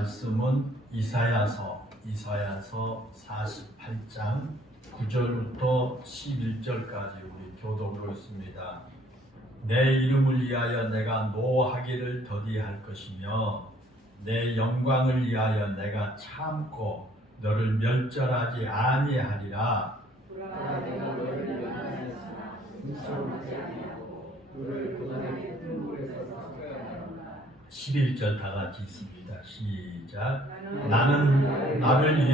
말씀은 이사야서 48장 9절부터 11절까지 우리 교독으로 있습니다. 내 이름을 위하여 내가 노하기를 더디할 것이며 내 영광을 위하여 내가 참고 너를 멸절하지 아니하리라. 11절 다 같이 있습니다. 시작. 나를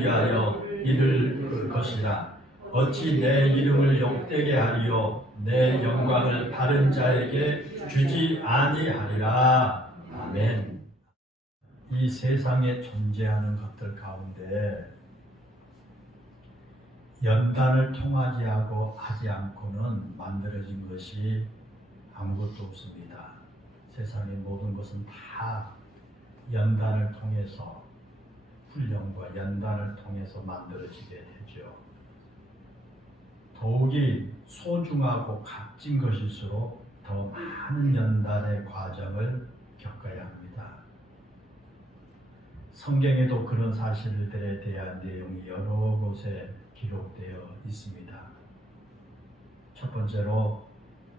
위하여 이를 것이라. 어찌 내 이름을 욕되게 하리요 내 영광을 다른 자에게 주지 아니하리라. 아멘. 이 세상에 존재하는 것들 가운데 연단을 통하지 하지 않고는 만들어진 것이 아무것도 없습니다. 세상의 모든 것은 다 연단을 통해서, 훈련과 연단을 통해서 만들어지게 되죠. 더욱이 소중하고 값진 것일수록 더 많은 연단의 과정을 겪어야 합니다. 성경에도 그런 사실들에 대한 내용이 여러 곳에 기록되어 있습니다. 첫 번째로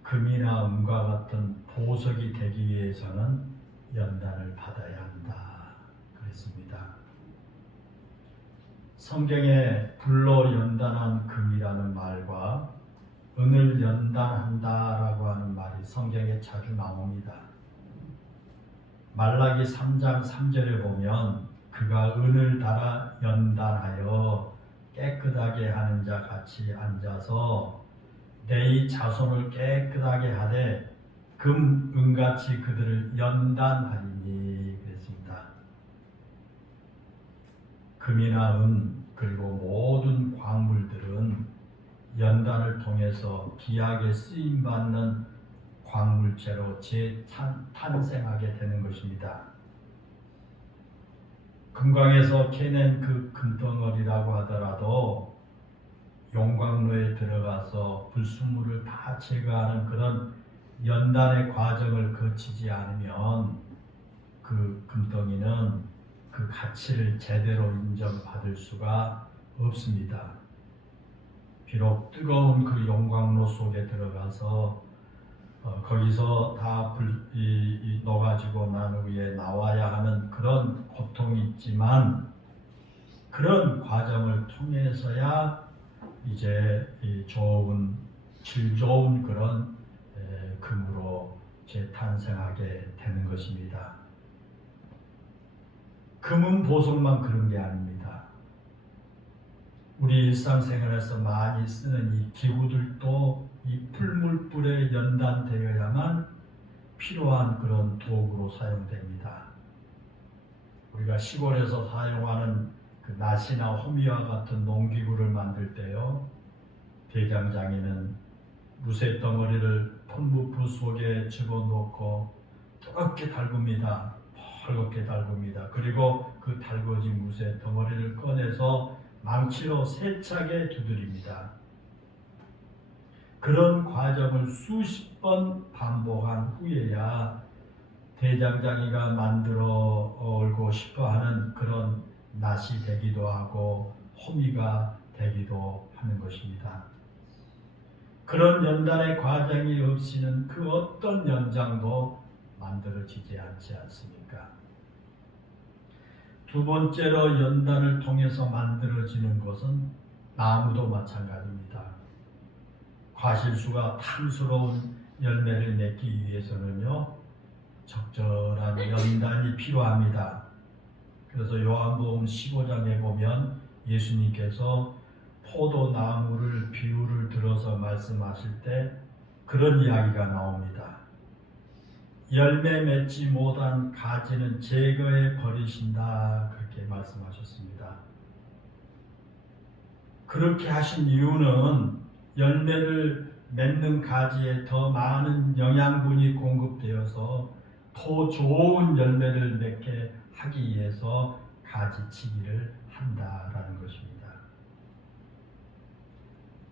금이나 은과 같은 보석이 되기 위해서는 연단을 받아야 한다 그랬습니다. 성경에 불로 연단한 금이라는 말과 은을 연단한다라고 하는 말이 성경에 자주 나옵니다. 말라기 3장 3절에 보면 그가 은을 달아 연단하여 깨끗하게 하는 자 같이 앉아서 내 자손을 깨끗하게 하되 금, 은같이 그들을 연단하리니 그랬습니다. 금이나 은 그리고 모든 광물들은 연단을 통해서 귀하게 쓰임받는 광물체로 재탄생하게 되는 것입니다. 금광에서 캐낸 그 금덩어리라고 하더라도 용광로에 들어가서 불순물을 다 제거하는 그런 연단의 과정을 거치지 않으면 그 금덩이는 그 가치를 제대로 인정받을 수가 없습니다. 비록 뜨거운 그 용광로 속에 들어가서 거기서 다 녹아지고 난 후에 나와야 하는 그런 고통이 있지만 그런 과정을 통해서야 이제 질 좋은 그런 금으로 재탄생하게 되는 것입니다. 금은 보석만 그런 게 아닙니다. 우리 일상생활에서 많이 쓰는 이 기구들도 이 풀물불에 연단되어야만 필요한 그런 도구로 사용됩니다. 우리가 시골에서 사용하는 그 낫이나 호미와 같은 농기구를 만들 때요, 대장장이는 무쇠 덩어리를 풀무불 속에 집어넣고 뜨겁게 달굽니다. 벌겋게 달굽니다. 그리고 그 달궈진 무쇠 덩어리를 꺼내서 망치로 세차게 두드립니다. 그런 과정을 수십 번 반복한 후에야 대장장이가 만들어 올고 싶어하는 그런 낫이 되기도 하고 호미가 되기도 하는 것입니다. 그런 연단의 과정이 없이는 그 어떤 연장도 만들어지지 않지 않습니까? 두 번째로 연단을 통해서 만들어지는 것은 나무도 마찬가지입니다. 과실수가 탐스러운 열매를 맺기 위해서는요, 적절한 연단이 필요합니다. 그래서 요한복음 15장에 보면 예수님께서 포도나무를 비유를 들어서 말씀하실 때 그런 이야기가 나옵니다. 열매 맺지 못한 가지는 제거해 버리신다 그렇게 말씀하셨습니다. 그렇게 하신 이유는 열매를 맺는 가지에 더 많은 영양분이 공급되어서 더 좋은 열매를 맺게 하기 위해서 가지치기를 한다라는 것입니다.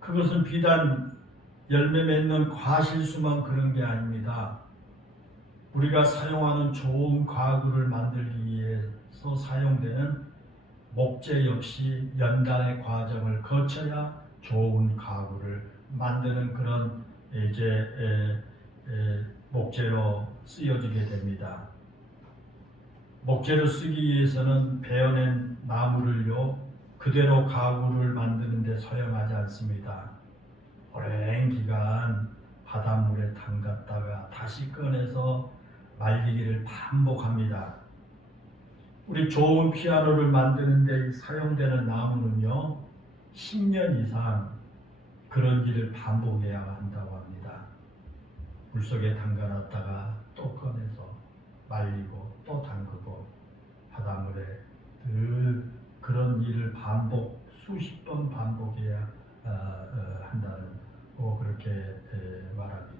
그것은 비단 열매 맺는 과실수만 그런 게 아닙니다. 우리가 사용하는 좋은 가구를 만들기 위해서 사용되는 목재 역시 연단의 과정을 거쳐야 좋은 가구를 만드는 그런 목재로 쓰여지게 됩니다. 목재를 쓰기 위해서는 베어낸 나무를요 그대로 가구를 만드는 데 사용하지 않습니다. 오랜 기간 바닷물에 담갔다가 다시 꺼내서 말리기를 반복합니다. 우리 좋은 피아노를 만드는 데 사용되는 나무는요 10년 이상 그런 일을 반복해야 한다고 합니다. 물속에 담가놨다가 또 꺼내서 말리고 또 담그고 바닷물에 늘 그런 일을 수십 번 반복해야 한다는 그렇게 말합니다.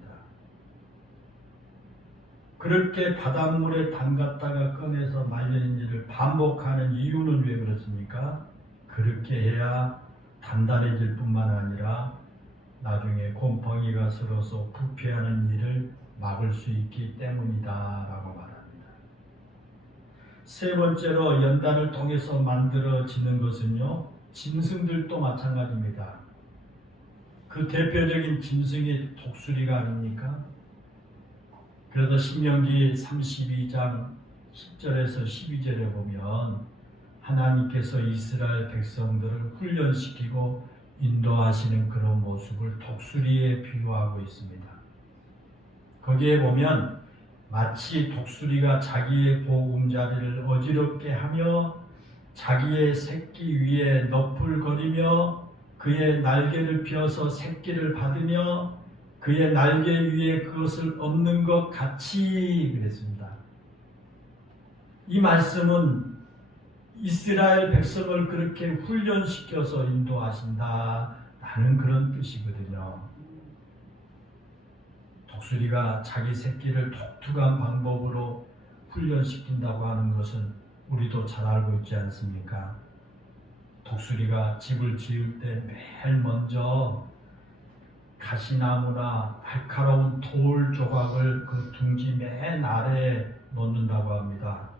그렇게 바닷물에 담갔다가 꺼내서 말리는 일을 반복하는 이유는 왜 그렇습니까? 그렇게 해야 단단해질 뿐만 아니라 나중에 곰팡이가 슬어서 부패하는 일을 막을 수 있기 때문이다라고 말합니다. 세 번째로 연단을 통해서 만들어지는 것은요 짐승들도 마찬가지입니다. 그 대표적인 짐승이 독수리가 아닙니까? 그래서 신명기 32장 10절에서 12절에 보면 하나님께서 이스라엘 백성들을 훈련시키고 인도하시는 그런 모습을 독수리에 비유하고 있습니다. 거기에 보면 마치 독수리가 자기의 보금자리를 어지럽게 하며 자기의 새끼 위에 너풀거리며 그의 날개를 펴서 새끼를 받으며 그의 날개 위에 그것을 엎는 것 같이 그랬습니다. 이 말씀은 이스라엘 백성을 그렇게 훈련시켜서 인도하신다라는 그런 뜻이거든요. 독수리가 자기 새끼를 독특한 방법으로 훈련시킨다고 하는 것은 우리도 잘 알고 있지 않습니까? 독수리가 집을 지을 때 매일 먼저 가시나무나 날카로운 돌 조각을 그 둥지 맨 아래에 놓는다고 합니다.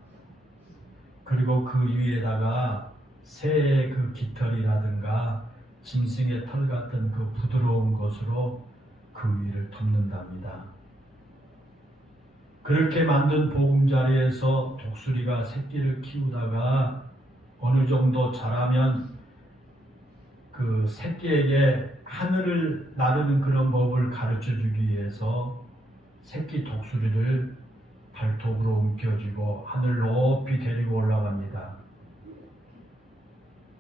그리고 그 위에다가 새의 그 깃털이라든가 짐승의 털 같은 그 부드러운 것으로 그 위를 덮는답니다. 그렇게 만든 보금자리에서 독수리가 새끼를 키우다가 어느 정도 자라면 그 새끼에게 하늘을 나르는 그런 법을 가르쳐주기 위해서 새끼 독수리를 발톱으로 움켜쥐고 하늘 높이 데리고 올라갑니다.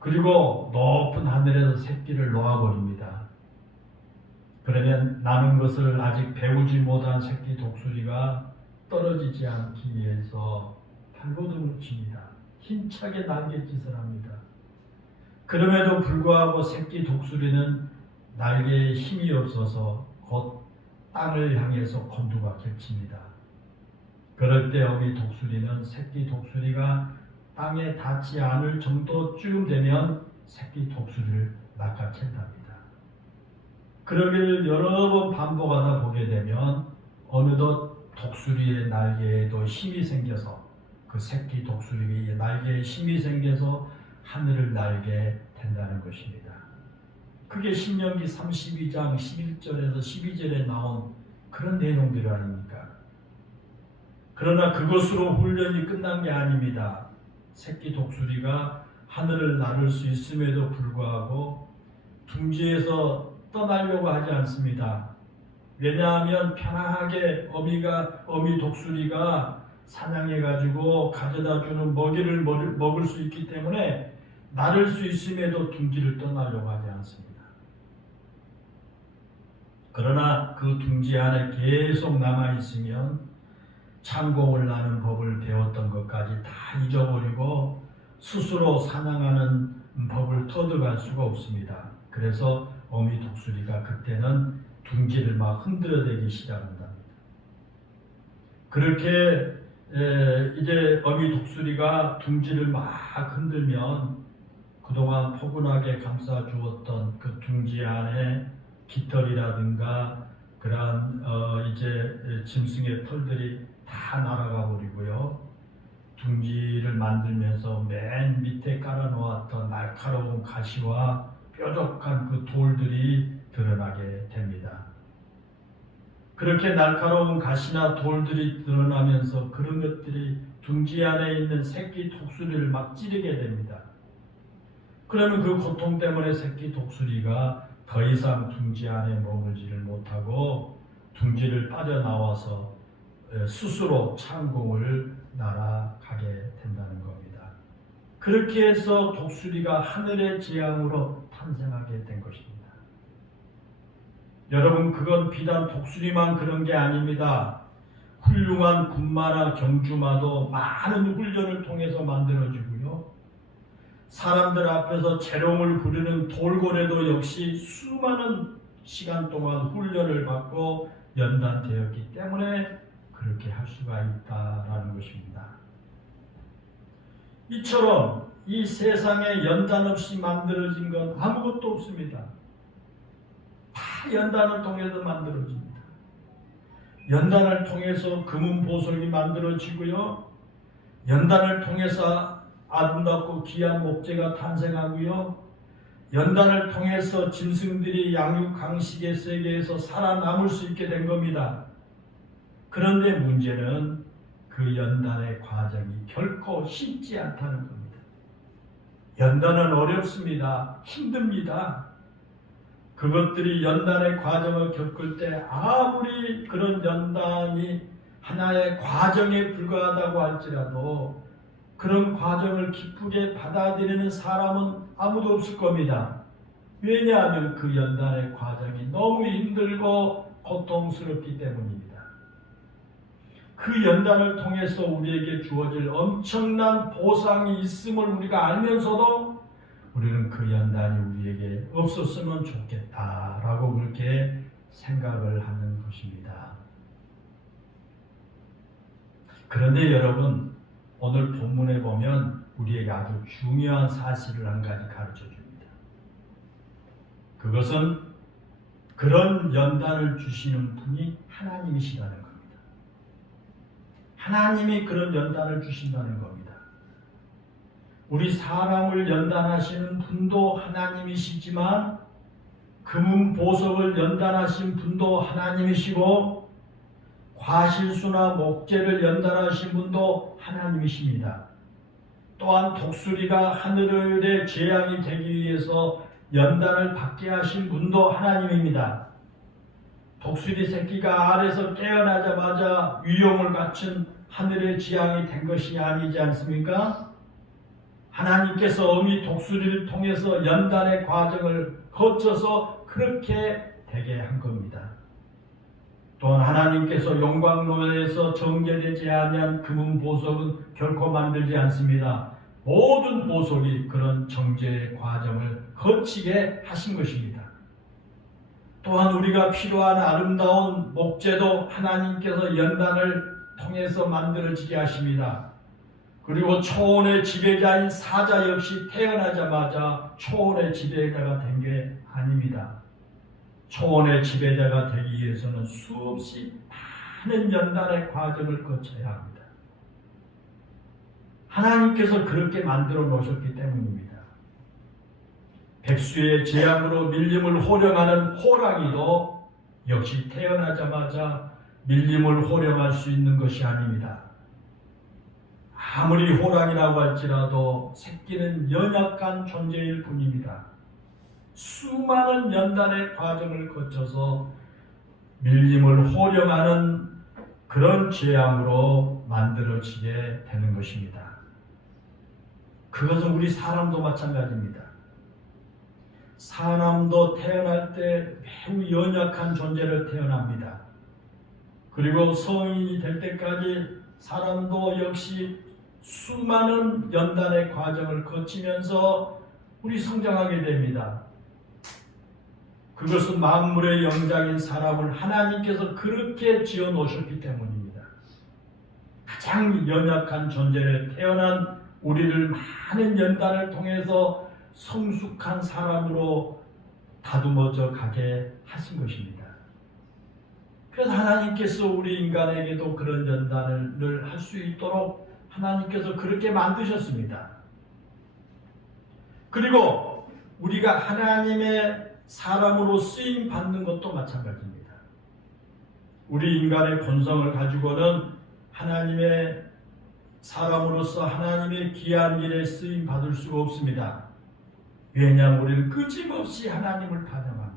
그리고 높은 하늘에서 새끼를 놓아버립니다. 그러면 나는 것을 아직 배우지 못한 새끼 독수리가 떨어지지 않기 위해서 발버둥을 칩니다. 힘차게 날갯짓을 합니다. 그럼에도 불구하고 새끼 독수리는 날개에 힘이 없어서 곧 땅을 향해서 곤두박질 칩니다. 그럴 때 어미 독수리는 새끼 독수리가 땅에 닿지 않을 정도쯤 되면 새끼 독수리를 낚아챈답니다. 그러기를 여러 번 반복하다 보게 되면 어느덧 독수리의 날개에도 힘이 생겨서 그 새끼 독수리의 날개에 힘이 생겨서 하늘을 날게 된다는 것입니다. 그게 신명기 32장 11절에서 12절에 나온 그런 내용들 아닙니까? 그러나 그것으로 훈련이 끝난 게 아닙니다. 새끼 독수리가 하늘을 나를 수 있음에도 불구하고 둥지에서 떠나려고 하지 않습니다. 왜냐하면 편하게 어미 독수리가 사냥해가지고 가져다주는 먹이를 먹을 수 있기 때문에 나를 수 있음에도 둥지를 떠나려고 하지 않습니다. 그러나 그 둥지 안에 계속 남아있으면 창공을 나는 법을 배웠던 것까지 다 잊어버리고 스스로 사냥하는 법을 터득할 수가 없습니다. 그래서 어미 독수리가 그때는 둥지를 막 흔들어대기 시작한답니다. 그렇게 이제 어미 독수리가 둥지를 막 흔들면 그동안 포근하게 감싸주었던 그 둥지 안에 깃털이라든가 그러한 이제 짐승의 털들이 다 날아가 버리고요. 둥지를 만들면서 맨 밑에 깔아놓았던 날카로운 가시와 뾰족한 그 돌들이 드러나게 됩니다. 그렇게 날카로운 가시나 돌들이 드러나면서 그런 것들이 둥지 안에 있는 새끼 독수리를 막 찌르게 됩니다. 그러면 그 고통 때문에 새끼 독수리가 더 이상 둥지 안에 머물지를 못하고 둥지를 빠져나와서 스스로 창공을 날아가게 된다는 겁니다. 그렇게 해서 독수리가 하늘의 재앙으로 탄생하게 된 것입니다. 여러분, 그건 비단 독수리만 그런 게 아닙니다. 훌륭한 군마나 경주마도 많은 훈련을 통해서 만들어지고요. 사람들 앞에서 재롱을 부르는 돌고래도 역시 수많은 시간 동안 훈련을 받고 연단되었기 때문에 그렇게 할 수가 있다라는 것입니다. 이처럼 이 세상에 연단 없이 만들어진 건 아무것도 없습니다. 다 연단을 통해서 만들어집니다. 연단을 통해서 금은 보석이 만들어지고요. 연단을 통해서 아름답고 귀한 목재가 탄생하고요. 연단을 통해서 짐승들이 양육 강식의 세계에서 살아남을 수 있게 된 겁니다. 그런데 문제는 그 연단의 과정이 결코 쉽지 않다는 겁니다. 연단은 어렵습니다. 힘듭니다. 그것들이 연단의 과정을 겪을 때 아무리 그런 연단이 하나의 과정에 불과하다고 할지라도 그런 과정을 기쁘게 받아들이는 사람은 아무도 없을 겁니다. 왜냐하면 그 연단의 과정이 너무 힘들고 고통스럽기 때문입니다. 그 연단을 통해서 우리에게 주어질 엄청난 보상이 있음을 우리가 알면서도 우리는 그 연단이 우리에게 없었으면 좋겠다라고 그렇게 생각을 하는 것입니다. 그런데 여러분, 오늘 본문에 보면 우리에게 아주 중요한 사실을 한 가지 가르쳐 줍니다. 그것은 그런 연단을 주시는 분이 하나님이시라는 겁니다. 하나님이 그런 연단을 주신다는 겁니다. 우리 사람을 연단하시는 분도 하나님이시지만 금은 보석을 연단하신 분도 하나님이시고 과실수나 목재를 연단하신 분도 하나님이십니다. 또한 독수리가 하늘의 재앙이 되기 위해서 연단을 받게 하신 분도 하나님입니다. 독수리 새끼가 알에서 깨어나자마자 위용을 갖춘 하늘의 재앙이 된 것이 아니지 않습니까? 하나님께서 어미 독수리를 통해서 연단의 과정을 거쳐서 그렇게 되게 한 겁니다. 또한 하나님께서 영광로에서 정제되지 아니한 금은 보석은 결코 만들지 않습니다. 모든 보석이 그런 정제의 과정을 거치게 하신 것입니다. 또한 우리가 필요한 아름다운 목재도 하나님께서 연단을 통해서 만들어지게 하십니다. 그리고 초원의 지배자인 사자 역시 태어나자마자 초원의 지배자가 된 게 아닙니다. 초원의 지배자가 되기 위해서는 수없이 많은 연단의 과정을 거쳐야 합니다. 하나님께서 그렇게 만들어 놓으셨기 때문입니다. 백수의 재앙으로 밀림을 호령하는 호랑이도 역시 태어나자마자 밀림을 호령할 수 있는 것이 아닙니다. 아무리 호랑이라고 할지라도 새끼는 연약한 존재일 뿐입니다. 수많은 연단의 과정을 거쳐서 밀림을 호령하는 그런 재앙으로 만들어지게 되는 것입니다. 그것은 우리 사람도 마찬가지입니다. 사람도 태어날 때 매우 연약한 존재를 태어납니다. 그리고 성인이 될 때까지 사람도 역시 수많은 연단의 과정을 거치면서 우리 성장하게 됩니다. 그것은 만물의 영장인 사람을 하나님께서 그렇게 지어 놓으셨기 때문입니다. 가장 연약한 존재를 태어난 우리를 많은 연단을 통해서 성숙한 사람으로 다듬어져 가게 하신 것입니다. 그래서 하나님께서 우리 인간에게도 그런 연단을 할 수 있도록 하나님께서 그렇게 만드셨습니다. 그리고 우리가 하나님의 사람으로 쓰임 받는 것도 마찬가지입니다. 우리 인간의 본성을 가지고는 하나님의 사람으로서 하나님의 귀한 일에 쓰임 받을 수가 없습니다. 왜냐하면 우리는 끊임없이 하나님을 반영합니다.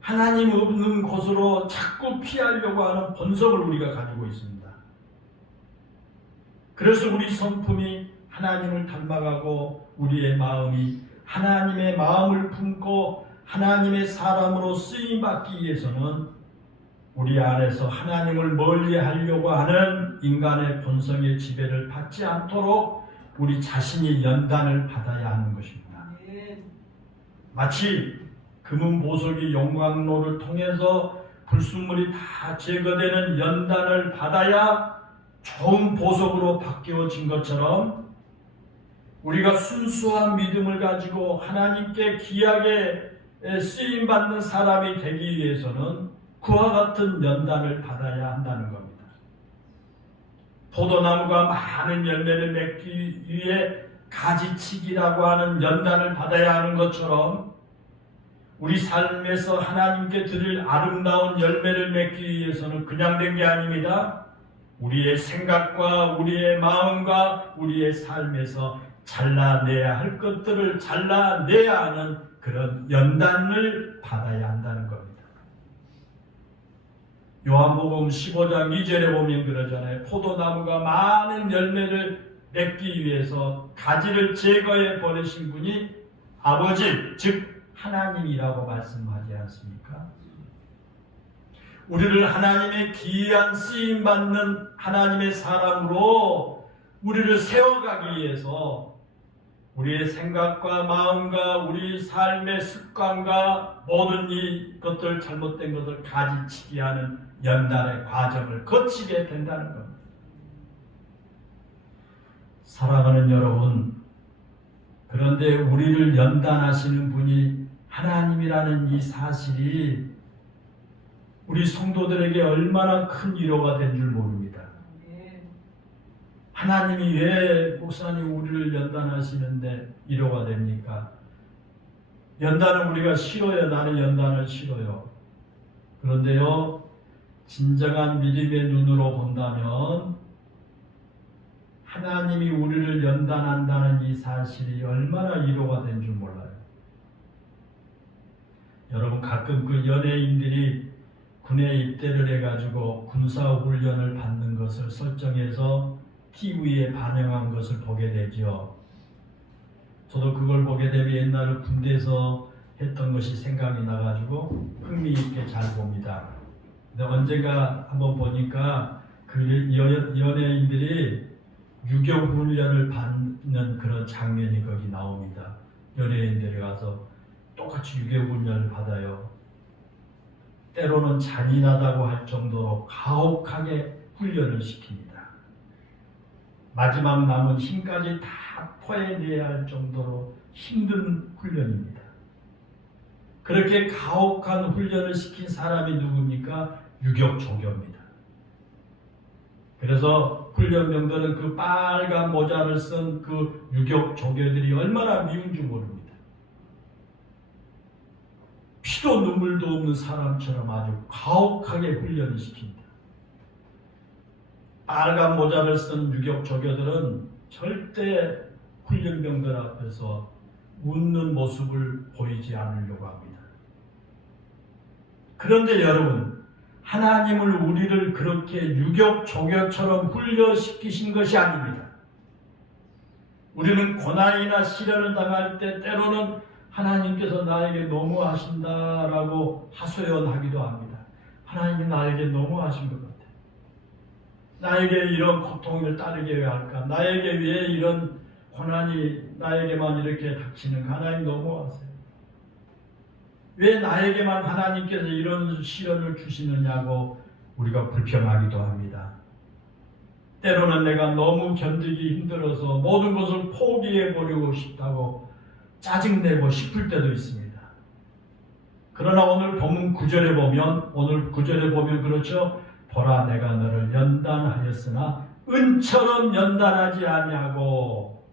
하나님 없는 곳으로 자꾸 피하려고 하는 본성을 우리가 가지고 있습니다. 그래서 우리 성품이 하나님을 닮아가고 우리의 마음이 하나님의 마음을 품고 하나님의 사람으로 쓰임받기 위해서는 우리 안에서 하나님을 멀리하려고 하는 인간의 본성의 지배를 받지 않도록 우리 자신이 연단을 받아야 하는 것입니다. 마치 금은 보석이 용광로를 통해서 불순물이 다 제거되는 연단을 받아야 좋은 보석으로 바뀌어진 것처럼 우리가 순수한 믿음을 가지고 하나님께 귀하게 쓰임받는 사람이 되기 위해서는 그와 같은 연단을 받아야 한다는 겁니다. 포도나무가 많은 열매를 맺기 위해 가지치기라고 하는 연단을 받아야 하는 것처럼 우리 삶에서 하나님께 드릴 아름다운 열매를 맺기 위해서는 그냥 된 게 아닙니다. 우리의 생각과 우리의 마음과 우리의 삶에서 잘라내야 할 것들을 잘라내야 하는 그런 연단을 받아야 한다는 겁니다. 요한복음 15장 2절에 보면 그러잖아요. 포도나무가 많은 열매를 맺기 위해서 가지를 제거해 버리신 분이 아버지, 즉 하나님이라고 말씀하지 않습니까? 우리를 하나님의 귀한 쓰임받는 하나님의 사람으로 우리를 세워가기 위해서 우리의 생각과 마음과 우리 삶의 습관과 모든 이것들 잘못된 것을 가지치기 하는 연단의 과정을 거치게 된다는 겁니다. 사랑하는 여러분, 그런데 우리를 연단하시는 분이 하나님이라는 이 사실이 우리 성도들에게 얼마나 큰 위로가 된 줄 모릅니다. 하나님이 왜 목사님 우리를 연단하시는데 위로가 됩니까? 연단은 우리가 싫어요. 나는 연단을 싫어요. 그런데요, 진정한 믿음의 눈으로 본다면 하나님이 우리를 연단한다는 이 사실이 얼마나 위로가 된 줄 몰라요. 여러분, 가끔 그 연예인들이 군에 입대를 해가지고 군사훈련을 받는 것을 설정해서 TV에 반영한 것을 보게 되죠. 저도 그걸 보게 되면 옛날에 군대에서 했던 것이 생각이 나가지고 흥미있게 잘 봅니다. 근데 언젠가 한번 보니까 그 연예인들이 유격훈련을 받는 그런 장면이 거기 나옵니다. 연예인들이 가서 똑같이 유격훈련을 받아요. 때로는 잔인하다고 할 정도로 가혹하게 훈련을 시킵니다. 마지막 남은 힘까지 다 토해내야 할 정도로 힘든 훈련입니다. 그렇게 가혹한 훈련을 시킨 사람이 누굽니까? 유격조교입니다. 그래서 훈련병들은 그 빨간 모자를 쓴 그 유격조교들이 얼마나 미운 줄 모릅니다. 피도 눈물도 없는 사람처럼 아주 가혹하게 훈련을 시킵니다. 빨간 모자를 쓴 유격조교들은 절대 훈련병들 앞에서 웃는 모습을 보이지 않으려고 합니다. 그런데 여러분, 하나님을 우리를 그렇게 유격조교처럼 훈련시키신 것이 아닙니다. 우리는 고난이나 시련을 당할 때 때로는 하나님께서 나에게 너무하신다라고 하소연하기도 합니다. 하나님이 나에게 너무하신 것 같아요. 나에게 이런 고통을 따르게 왜 할까? 나에게 왜 이런 고난이 나에게만 이렇게 닥치는가? 하나님 너무하세요. 왜 나에게만 하나님께서 이런 시련을 주시느냐고 우리가 불평하기도 합니다. 때로는 내가 너무 견디기 힘들어서 모든 것을 포기해버리고 싶다고 짜증내고 싶을 때도 있습니다. 그러나 오늘 본문 9절에 보면 그렇죠. 보라 내가 너를 연단하였으나 은처럼 연단하지 아니하고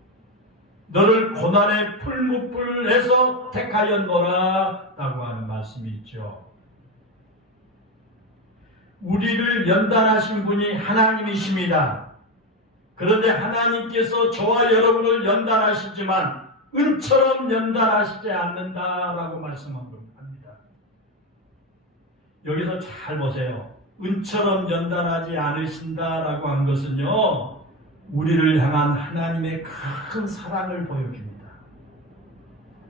너를 고난의 풀무불에서 택하였노라 라고 하는 말씀이 있죠. 우리를 연단하신 분이 하나님이십니다. 그런데 하나님께서 저와 여러분을 연단하시지만 은처럼 연단하시지 않는다라고 말씀합니다. 여기서 잘 보세요. 은처럼 연단하지 않으신다라고 한 것은요, 우리를 향한 하나님의 큰 사랑을 보여줍니다.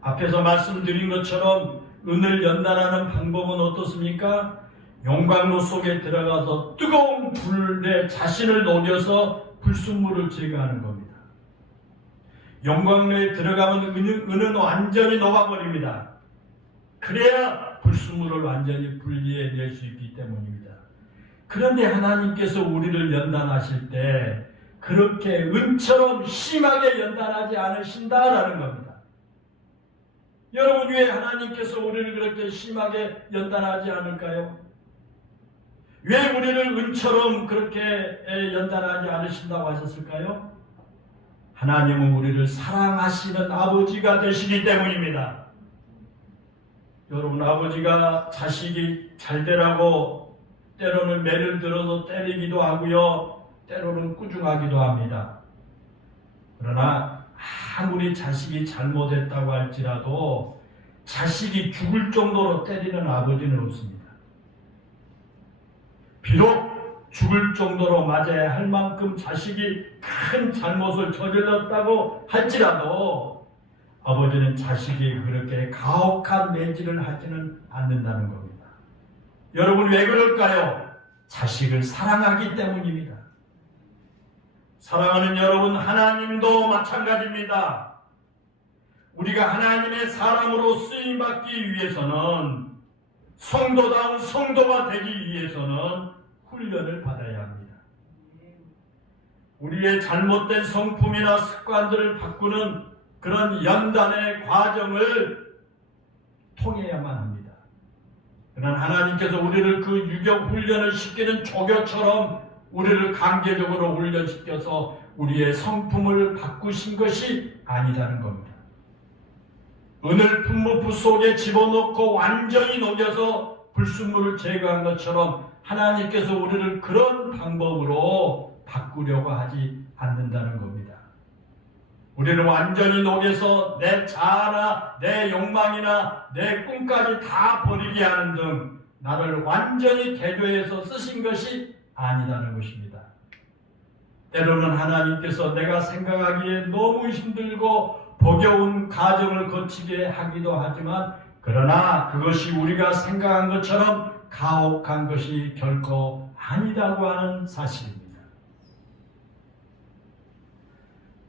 앞에서 말씀드린 것처럼 은을 연단하는 방법은 어떻습니까? 용광로 속에 들어가서 뜨거운 불에 자신을 녹여서 불순물을 제거하는 겁니다. 용광로에 들어가면 은은 완전히 녹아버립니다. 그래야 불순물을 완전히 분리해낼 수 있기 때문입니다. 그런데 하나님께서 우리를 연단하실 때 그렇게 은처럼 심하게 연단하지 않으신다라는 겁니다. 여러분, 왜 하나님께서 우리를 그렇게 심하게 연단하지 않을까요? 왜 우리를 은처럼 그렇게 연단하지 않으신다고 하셨을까요? 하나님은 우리를 사랑하시는 아버지가 되시기 때문입니다. 여러분, 아버지가 자식이 잘 되라고 때로는 매를 들어서 때리기도 하고요, 때로는 꾸중하기도 합니다. 그러나 아무리 자식이 잘못했다고 할지라도 자식이 죽을 정도로 때리는 아버지는 없습니다. 비록 죽을 정도로 맞아야 할 만큼 자식이 큰 잘못을 저질렀다고 할지라도 아버지는 자식이 그렇게 가혹한 매질을 하지는 않는다는 겁니다. 여러분, 왜 그럴까요? 자식을 사랑하기 때문입니다. 사랑하는 여러분, 하나님도 마찬가지입니다. 우리가 하나님의 사람으로 쓰임받기 위해서는, 성도다운 성도가 되기 위해서는 훈련을 받아야 합니다. 우리의 잘못된 성품이나 습관들을 바꾸는 그런 연단의 과정을 통해야만 합니다. 그러나 하나님께서 우리를 그 유격 훈련을 시키는 조교처럼 우리를 강제적으로 훈련시켜서 우리의 성품을 바꾸신 것이 아니라는 겁니다. 은을 분무부 속에 집어넣고 완전히 녹여서 불순물을 제거한 것처럼 하나님께서 우리를 그런 방법으로 바꾸려고 하지 않는다는 겁니다. 우리를 완전히 녹여서 내 자아나 내 욕망이나 내 꿈까지 다 버리게 하는 등 나를 완전히 개조해서 쓰신 것이 아니라는 것입니다. 때로는 하나님께서 내가 생각하기에 너무 힘들고 버거운 과정을 거치게 하기도 하지만, 그러나 그것이 우리가 생각한 것처럼 가혹한 것이 결코 아니다고 하는 사실입니다.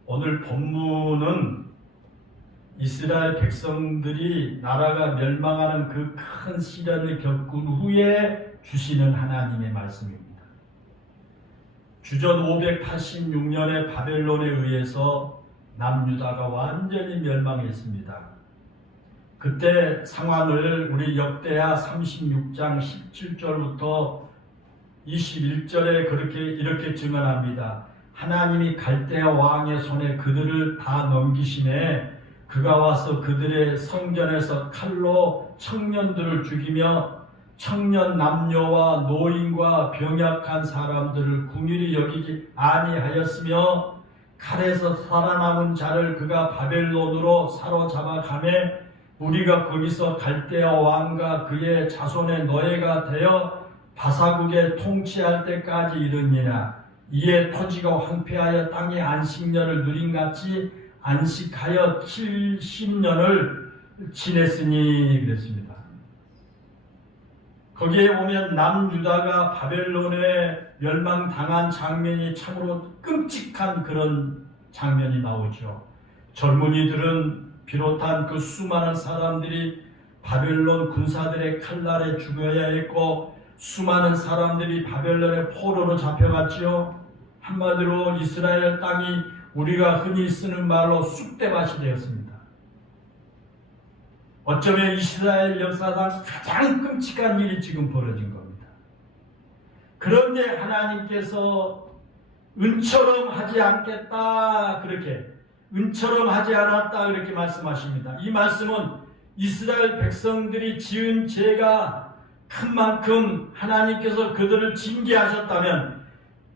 오늘 본문은 이스라엘 백성들이 나라가 멸망하는 그 큰 시련을 겪은 후에 주시는 하나님의 말씀입니다. 주전 586년에 바벨론에 의해서 남유다가 완전히 멸망했습니다. 그때 상황을 우리 역대하 36장 17절부터 21절에 이렇게 증언합니다. 하나님이 갈대아 왕의 손에 그들을 다 넘기심에 그가 와서 그들의 성전에서 칼로 청년들을 죽이며 청년 남녀와 노인과 병약한 사람들을 긍휼히 여기지 아니하였으며 칼에서 살아남은 자를 그가 바벨론으로 사로잡아 가매 우리가 거기서 갈대아 왕과 그의 자손의 노예가 되어 바사국에 통치할 때까지 이르니라. 이에 토지가 황폐하여 땅의 안식년을 누린같이 안식하여 70년을 지냈으니 그랬습니다. 거기에 보면 남유다가 바벨론에 멸망당한 장면이 참으로 끔찍한 그런 장면이 나오죠. 젊은이들은 비롯한 그 수많은 사람들이 바벨론 군사들의 칼날에 죽어야 했고, 수많은 사람들이 바벨론의 포로로 잡혀갔지요. 한마디로 이스라엘 땅이 우리가 흔히 쓰는 말로 쑥대밭이 되었습니다. 어쩌면 이스라엘 역사상 가장 끔찍한 일이 지금 벌어진 겁니다. 그런데 하나님께서 은처럼 하지 않겠다, 그렇게 은처럼 하지 않았다, 그렇게 말씀하십니다. 이 말씀은 이스라엘 백성들이 지은 죄가 큰 만큼 하나님께서 그들을 징계하셨다면,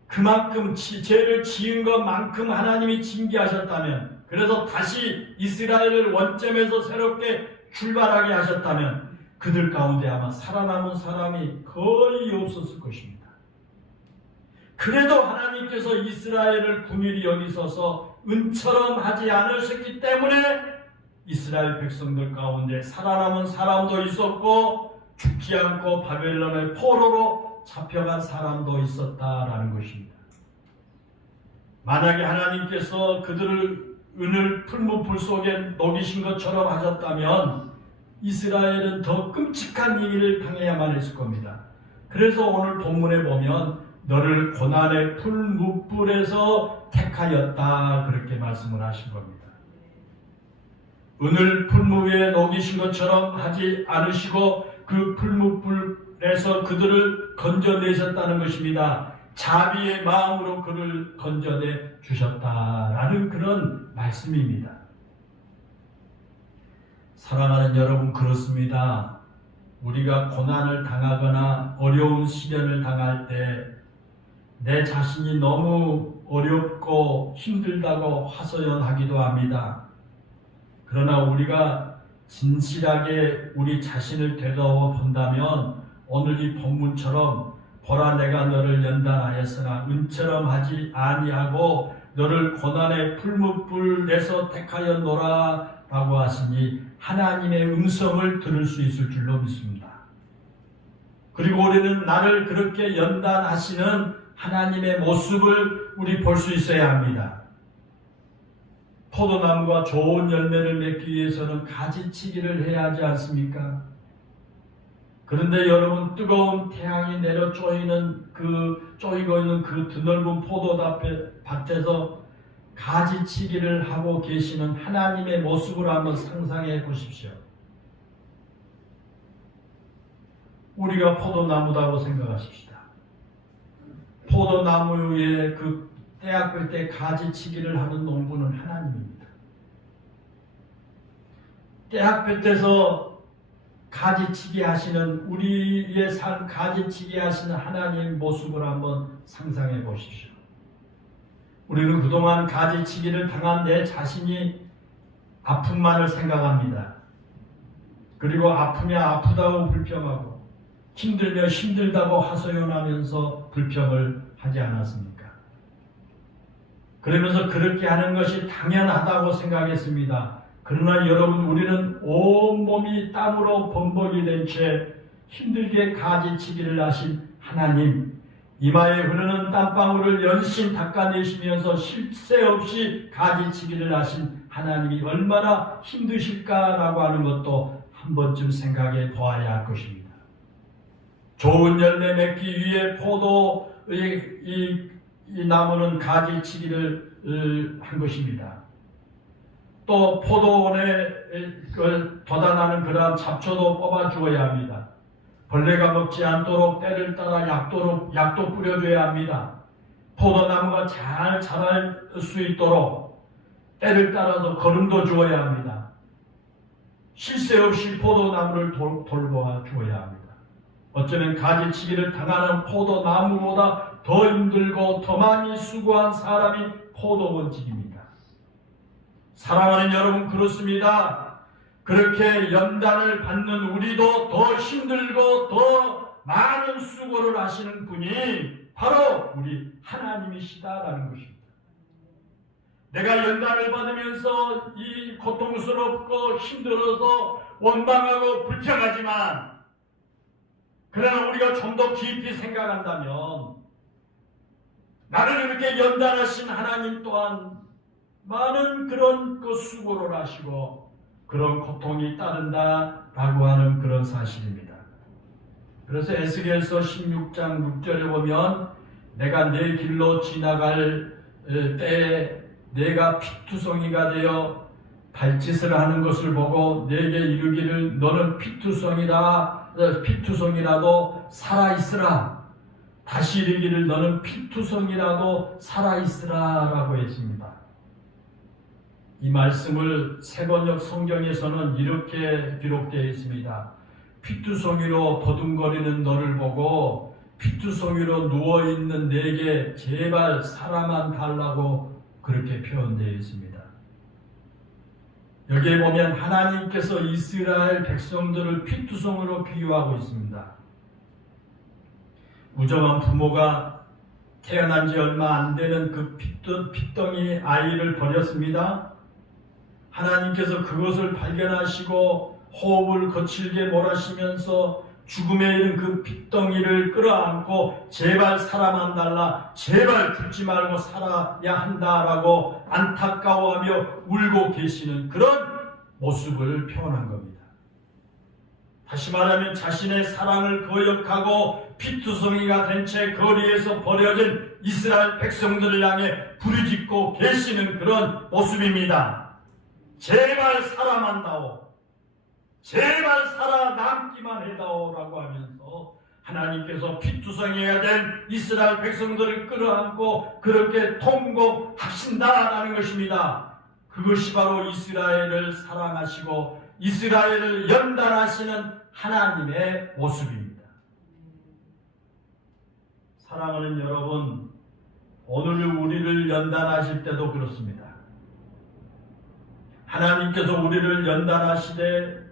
그만큼 죄를 지은 것만큼 하나님이 징계하셨다면, 그래서 다시 이스라엘을 원점에서 새롭게 출발하게 하셨다면 그들 가운데 아마 살아남은 사람이 거의 없었을 것입니다. 그래도 하나님께서 이스라엘을 긍휼히 여기셔서 은처럼 하지 않으셨기 때문에 이스라엘 백성들 가운데 살아남은 사람도 있었고 죽지 않고 바벨론의 포로로 잡혀간 사람도 있었다라는 것입니다. 만약에 하나님께서 그들을 은을 풀무불 속에 녹이신 것처럼 하셨다면 이스라엘은 더 끔찍한 일을 당해야만 했을 겁니다. 그래서 오늘 본문에 보면 너를 고난의 풀무불에서 택하였다, 그렇게 말씀을 하신 겁니다. 은을 풀무 위에 녹이신 것처럼 하지 않으시고 그 풀무불에서 그들을 건져내셨다는 것입니다. 자비의 마음으로 그를 건져내 주셨다라는 그런 말씀입니다. 사랑하는 여러분, 그렇습니다. 우리가 고난을 당하거나 어려운 시련을 당할 때 내 자신이 너무 어렵고 힘들다고 하소연하기도 합니다. 그러나 우리가 진실하게 우리 자신을 되돌아본다면 오늘 이 본문처럼 보라 내가 너를 연단하였으나 은처럼 하지 아니하고 너를 고난의 풀무불에서 택하였노라 라고 하시니 하나님의 음성을 들을 수 있을 줄로 믿습니다. 그리고 우리는 나를 그렇게 연단하시는 하나님의 모습을 우리 볼 수 있어야 합니다. 포도나무가 좋은 열매를 맺기 위해서는 가지치기를 해야 하지 않습니까? 그런데 여러분, 뜨거운 태양이 내려 쪼이고 있는 그 드넓은 포도밭에서 가지치기를 하고 계시는 하나님의 모습을 한번 상상해 보십시오. 우리가 포도나무다고 생각하십시다. 포도나무 위에 그 때약쁠 때 가지치기를 하는 농부는 하나님입니다. 때약쁠 때서 가지치기 하시는, 우리의 삶 가지치기 하시는 하나님의 모습을 한번 상상해 보십시오. 우리는 그동안 가지치기를 당한 내 자신이 아픔만을 생각합니다. 그리고 아프면 아프다고 불평하고 힘들면 힘들다고 하소연하면서 불평을 하지 않았습니까? 그러면서 그렇게 하는 것이 당연하다고 생각했습니다. 그러나 여러분, 우리는 온몸이 땀으로 범벅이 된 채 힘들게 가지치기를 하신 하나님, 이마에 흐르는 땀방울을 연신 닦아내시면서 쉴 새 없이 가지치기를 하신 하나님이 얼마나 힘드실까라고 하는 것도 한 번쯤 생각해 보아야 할 것입니다. 좋은 열매 맺기 위해 포도의 이 나무는 가지치기를 한 것입니다. 또 포도원에 돋아나는 그러한 잡초도 뽑아 주어야 합니다. 벌레가 먹지 않도록 때를 따라 약도 뿌려줘야 합니다. 포도나무가 잘 자랄 수 있도록 때를 따라서 거름도 주어야 합니다. 쉴 새 없이 포도나무를 돌보아 주어야 합니다. 어쩌면 가지치기를 당하는 포도나무보다 더 힘들고 더 많이 수고한 사람이 포도원직입니다. 사랑하는 여러분, 그렇습니다. 그렇게 연단을 받는 우리도 더 힘들고 더 많은 수고를 하시는 분이 바로 우리 하나님이시다라는 것입니다. 내가 연단을 받으면서 이 고통스럽고 힘들어서 원망하고 불평하지만, 그러나 우리가 좀 더 깊이 생각한다면 나를 이렇게 연단하신 하나님 또한 많은 그런 수고를 하시고 그런 고통이 따른다라고 하는 그런 사실입니다. 그래서 에스겔서 16장 6절에 보면 내가 내 길로 지나갈 때에 내가 피투성이가 되어 발짓을 하는 것을 보고 내게 이르기를 너는 피투성이라도 살아있으라. 다시 이르기를 너는 피투성이라도 살아있으라 라고 했습니다. 이 말씀을 세번역 성경에서는 이렇게 기록되어 있습니다. 피투성이로 버둥거리는 너를 보고 피투성이로 누워있는 내게 제발 살아만 달라고 그렇게 표현되어 있습니다. 여기에 보면 하나님께서 이스라엘 백성들을 피투성으로 비유하고 있습니다. 무정한 부모가 태어난 지 얼마 안 되는 그 핏덩이 아이를 버렸습니다. 하나님께서 그것을 발견하시고 호흡을 거칠게 몰아쉬면서 죽음에 이른 그 핏덩이를 끌어안고 제발 살아만 달라, 제발 죽지 말고 살아야 한다라고 안타까워하며 울고 계시는 그런 모습을 표현한 겁니다. 다시 말하면 자신의 사랑을 거역하고 피투성이가 된 채 거리에서 버려진 이스라엘 백성들을 향해 부르짖고 계시는 그런 모습입니다. 제발 살아만다오, 제발 살아남기만 해다오라고 하면서 하나님께서 피투성이가 된 이스라엘 백성들을 끌어안고 그렇게 통곡하신다라는 것입니다. 그것이 바로 이스라엘을 사랑하시고 이스라엘을 연단하시는 하나님의 모습입니다. 사랑하는 여러분, 오늘 우리를 연단하실 때도 그렇습니다. 하나님께서 우리를 연단하시되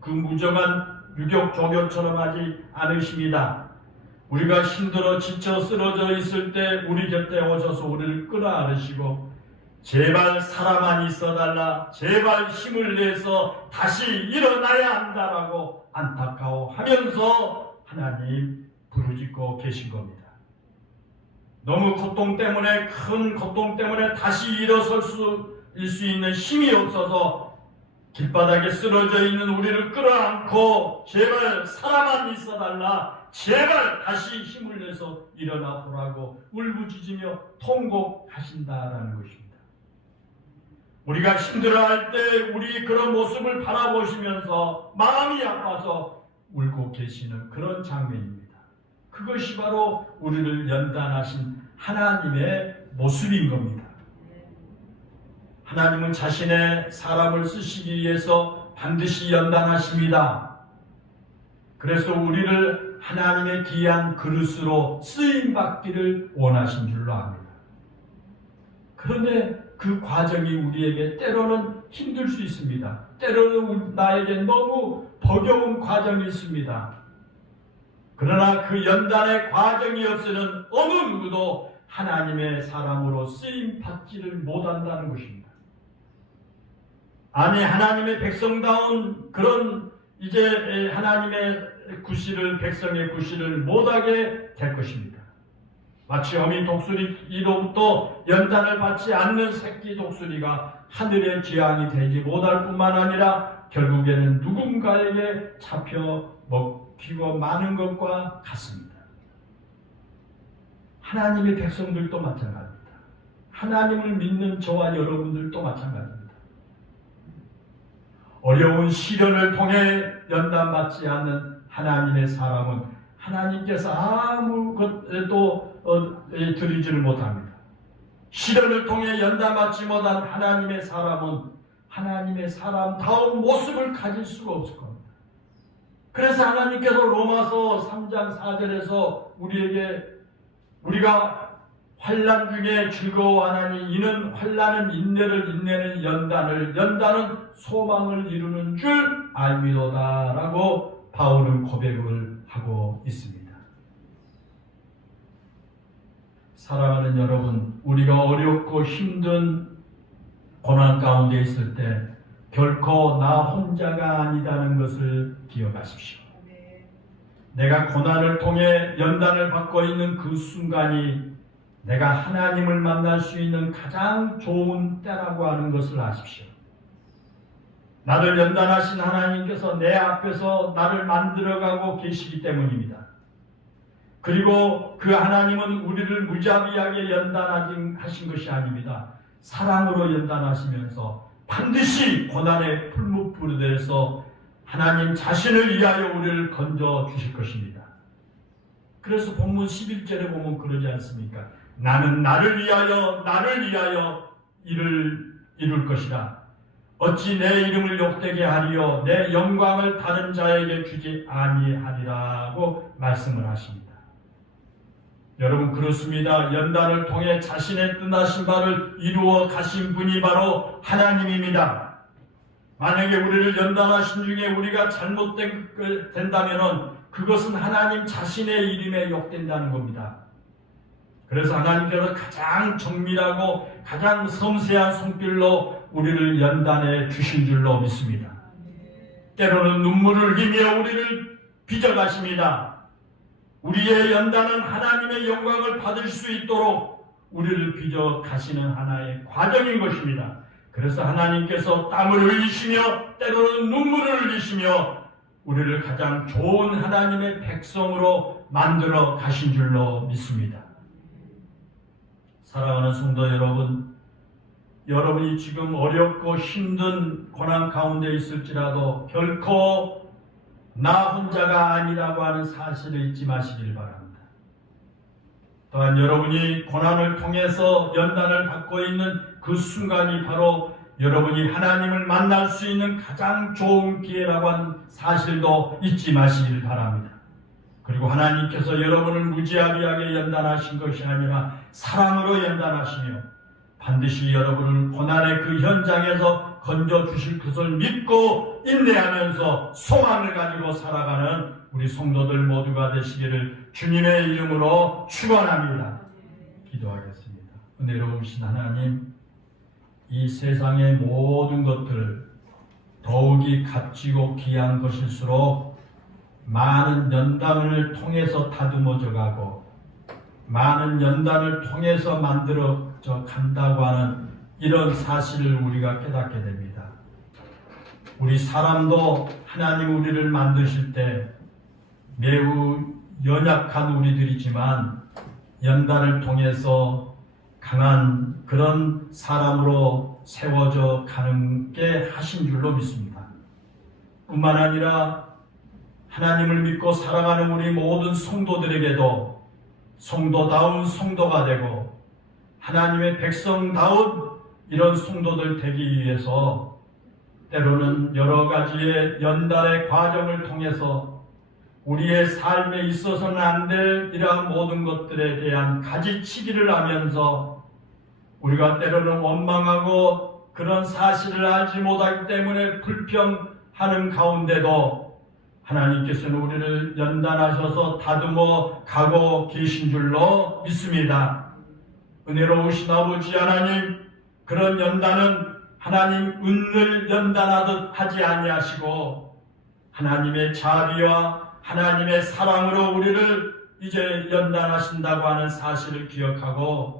그 무정한 유격 조교처럼 하지 않으십니다. 우리가 힘들어 지쳐 쓰러져 있을 때 우리 곁에 오셔서 우리를 끌어안으시고 제발 살아만 있어달라, 제발 힘을 내서 다시 일어나야 한다라고 안타까워하면서 하나님 부르짖고 계신 겁니다. 너무 고통 때문에, 큰 고통 때문에 다시 일어설 수 있는 힘이 없어서 길바닥에 쓰러져 있는 우리를 끌어안고 제발 살아만 있어달라, 제발 다시 힘을 내서 일어나 보라고 울부짖으며 통곡하신다라는 것입니다. 우리가 힘들어할 때 우리 그런 모습을 바라보시면서 마음이 아파서 울고 계시는 그런 장면입니다. 그것이 바로 우리를 연단하신 하나님의 모습인 겁니다. 하나님은 자신의 사람을 쓰시기 위해서 반드시 연단하십니다. 그래서 우리를 하나님의 귀한 그릇으로 쓰임받기를 원하신 줄로 압니다. 그런데 그 과정이 우리에게 때로는 힘들 수 있습니다. 때로는 나에게 너무 버거운 과정이 있습니다. 그러나 그 연단의 과정이 없이는 어느 누구도 하나님의 사람으로 쓰임받지를 못한다는 것입니다. 아니, 하나님의 백성다운 그런 이제 하나님의 구실을, 백성의 구실을 못하게 될 것입니다. 마치 어미 독수리로부터 연단을 받지 않는 새끼 독수리가 하늘의 기왕이 되지 못할 뿐만 아니라 결국에는 누군가에게 잡혀 먹히고 마는 것과 같습니다. 하나님의 백성들도 마찬가지입니다. 하나님을 믿는 저와 여러분들도 마찬가지입니다. 어려운 시련을 통해 연단받지 않는 하나님의 사람은 하나님께서 아무것도 드리지를 못합니다. 시련을 통해 연단받지 못한 하나님의 사람은 하나님의 사람다운 모습을 가질 수가 없을 겁니다. 그래서 하나님께서 로마서 3장 4절에서 우리가 환난 중에 즐거워하나니 이는 환난은 인내를, 인내는 연단을, 연단은 소망을 이루는 줄 알미로다 라고 바울은 고백을 하고 있습니다. 사랑하는 여러분, 우리가 어렵고 힘든 고난 가운데 있을 때 결코 나 혼자가 아니다는 것을 기억하십시오. 내가 고난을 통해 연단을 받고 있는 그 순간이 내가 하나님을 만날 수 있는 가장 좋은 때라고 하는 것을 아십시오. 나를 연단하신 하나님께서 내 앞에서 나를 만들어가고 계시기 때문입니다. 그리고 그 하나님은 우리를 무자비하게 연단하신 것이 아닙니다. 사랑으로 연단하시면서 반드시 고난의 풀무불에서 하나님 자신을 위하여 우리를 건져 주실 것입니다. 그래서 본문 11절에 보면 그러지 않습니까? 나는 나를 위하여 일을 이룰 것이다. 어찌 내 이름을 욕되게 하리요 내 영광을 다른 자에게 주지 아니하리라고 말씀을 하십니다. 여러분 그렇습니다. 연단을 통해 자신의 뜻하신 바를 이루어 가신 분이 바로 하나님입니다. 만약에 우리를 연단하신 중에 우리가 잘못된다면 그것은 하나님 자신의 이름에 욕된다는 겁니다. 그래서 하나님께서 가장 정밀하고 가장 섬세한 손길로 우리를 연단해 주신 줄로 믿습니다. 때로는 눈물을 흘리며 우리를 빚어가십니다. 우리의 연단은 하나님의 영광을 받을 수 있도록 우리를 빚어가시는 하나의 과정인 것입니다. 그래서 하나님께서 땀을 흘리시며 때로는 눈물을 흘리시며 우리를 가장 좋은 하나님의 백성으로 만들어 가신 줄로 믿습니다. 사랑하는 성도 여러분, 여러분이 지금 어렵고 힘든 고난 가운데 있을지라도 결코 나 혼자가 아니라고 하는 사실을 잊지 마시길 바랍니다. 또한 여러분이 고난을 통해서 연단을 받고 있는 그 순간이 바로 여러분이 하나님을 만날 수 있는 가장 좋은 기회라고 하는 사실도 잊지 마시길 바랍니다. 그리고 하나님께서 여러분을 무지하게 연단하신 것이 아니라 사랑으로 연단하시며 반드시 여러분을 고난의 그 현장에서 건져주실 것을 믿고 인내하면서 소망을 가지고 살아가는 우리 성도들 모두가 되시기를 주님의 이름으로 축원합니다. 기도하겠습니다. 은혜로우신 하나님, 이 세상의 모든 것들 더욱이 값지고 귀한 것일수록 많은 연단을 통해서 다듬어져 가고 많은 연단을 통해서 만들어져 간다고 하는 이런 사실을 우리가 깨닫게 됩니다. 우리 사람도 하나님 우리를 만드실 때 매우 연약한 우리들이지만 연단을 통해서 강한 그런 사람으로 세워져 가는 게 하신 줄로 믿습니다. 뿐만 아니라 하나님을 믿고 살아가는 우리 모든 성도들에게도 성도다운 성도가 되고 하나님의 백성다운 이런 성도들 되기 위해서 때로는 여러 가지의 연단의 과정을 통해서 우리의 삶에 있어서는 안 될 이러한 모든 것들에 대한 가지치기를 하면서 우리가 때로는 원망하고 그런 사실을 알지 못하기 때문에 불평하는 가운데도 하나님께서는 우리를 연단하셔서 다듬어 가고 계신 줄로 믿습니다. 은혜로우신 아버지 하나님, 그런 연단은 하나님 은을 연단하듯 하지 아니하시고 하나님의 자비와 하나님의 사랑으로 우리를 이제 연단하신다고 하는 사실을 기억하고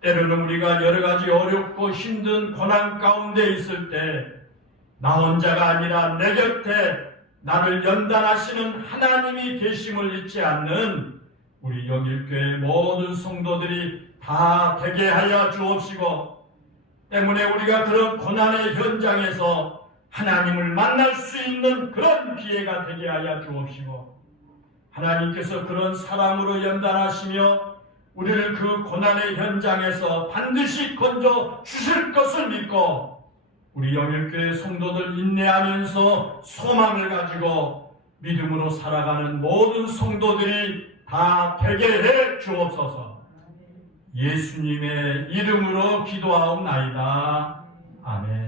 때로는 우리가 여러 가지 어렵고 힘든 고난 가운데 있을 때 나 혼자가 아니라 내 곁에 나를 연단하시는 하나님이 계심을 잊지 않는 우리 영일교회 모든 성도들이 다 되게 하여 주옵시고 때문에 우리가 그런 고난의 현장에서 하나님을 만날 수 있는 그런 기회가 되게 하여 주옵시고 하나님께서 그런 사랑으로 연단하시며 우리를 그 고난의 현장에서 반드시 건져 주실 것을 믿고 우리 영일교회 성도들 인내하면서 소망을 가지고 믿음으로 살아가는 모든 성도들이 다 되게 해 주옵소서. 예수님의 이름으로 기도하옵나이다. 아멘.